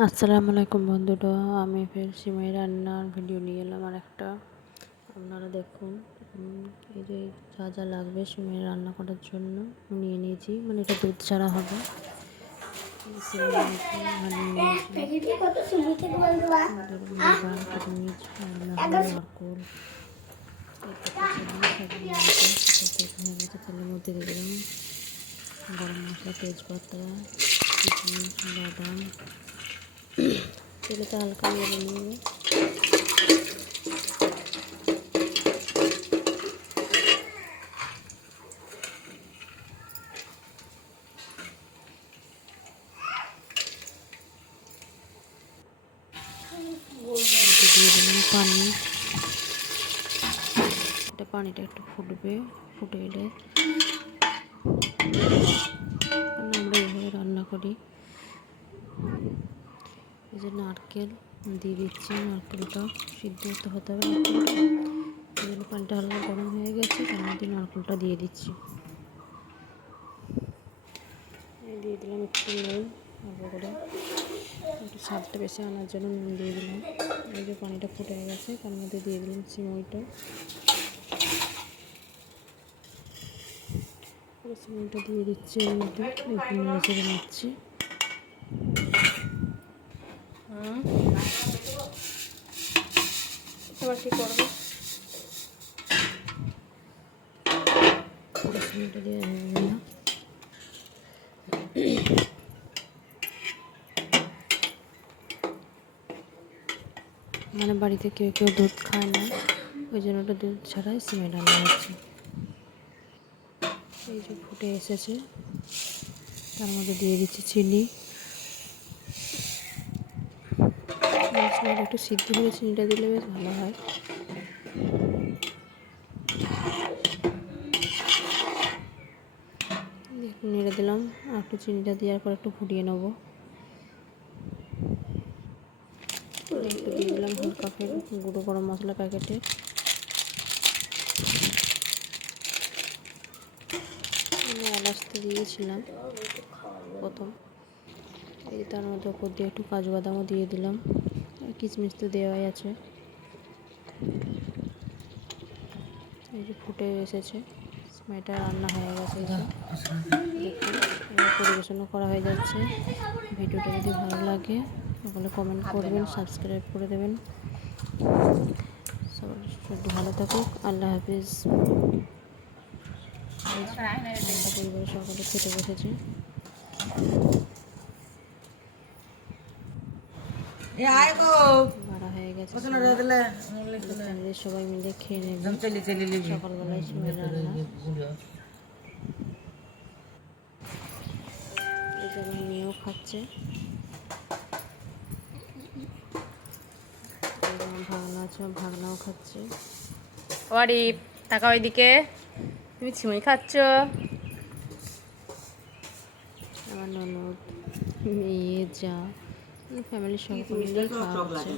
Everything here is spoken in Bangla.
আসসালামু আলাইকুম বন্ধুরা, আমি ফের সিমাই রান্নার ভিডিও নিয়ে এলাম আর একটা। আপনারা দেখুন, এই যে যা যা লাগবে সিমাই রান্না করার জন্য নিয়ে নিয়েছি। মানে এটা দুধ ছাড়া হবে। নারকোল তেলের মধ্যে দিয়ে দিলাম গরম মশলা, তেজপাতা, কিশমিশ, বাদাম। তেলেতে হালকা নেড়ে নিয়ে দিয়ে দিলাম পানি। পানিটা একটু ফুটবে, ফুটে এলে আমরা এইভাবে রান্না করি। এই যে নারকেল দিয়ে দিচ্ছি, নারকেলটা সিদ্ধ হতে হবে। এই জন্য পানিটা হালকা গরম হয়ে গেছে, তার মধ্যে নারকেলটা দিয়ে দিচ্ছি। দিয়ে দিলাম একটু নুন, অল্প করে একটু স্বাদটা বেশি আনার জন্য নুন দিয়ে দিলাম। এই যে পানিটা ফুটে গেছে, তার মধ্যে দিয়ে দিলাম সিমইটা। সিমইটা দিয়ে দিচ্ছি, এর মধ্যে একটু নেড়ে নিচ্ছি। এবার কী করবো, সিমইটা দিয়ে হবে না। মানে বাড়িতে কেউ কেউ দুধ খায় না, ওই জন্য ওটা দুধ ছাড়াই সিমাই রান্না হচ্ছে। এই যে ফুটে এসেছে, তার মধ্যে দিয়ে দিচ্ছি চিনি। সিমাইটা একটু সিদ্ধ হলে চিনিটা দিলে বেশ ভালো হয়। একটু নেড়ে দিলাম, আর একটু চিনিটা দেওয়ার পর একটু ফুটিয়ে নেবো। একটু দিয়ে দিলাম হালকা ফের গুঁড়ো গরম মশলা প্যাকেটে। আমি এলাচ তো দিয়েছিলাম প্রথম। এই যে তার মধ্যে ওপর দিয়ে একটু কাজু বাদামও দিয়ে দিলাম, আর কিশমিশ তো দেওয়াই আছে। এই যে ফুটে এসেছে, সিমাইটা রান্না হয়ে গেছে। দেখুন, এবার পরিবেশনও করা হয়ে যাচ্ছে। ভিডিওটা যদি ভালো লাগে তাহলে কমেন্ট করবেন, সাবস্ক্রাইব করে দেবেন। সবাই ভালো থাকুক, আল্লাহ হাফিজ। আমরা পরিবারের সকলে খেতে বসেছি। বাড়া হয়ে গেছে, ফ্যামিলির সবাই মিলে খেয়ে নেবে সকালবেলায় সিমাই রান্না। এই যে আমার মেয়েও খাচ্ছে, ভাগনা আছে, ভাগনাও খাচ্ছে। অরিপ টাকা ওইদিকে, তুমি সিমাই খাচ্ছ। আমার ননদ, মেয়ে, যা, ফ্যামিলির সকলে মিলেই খাওয়া হচ্ছে।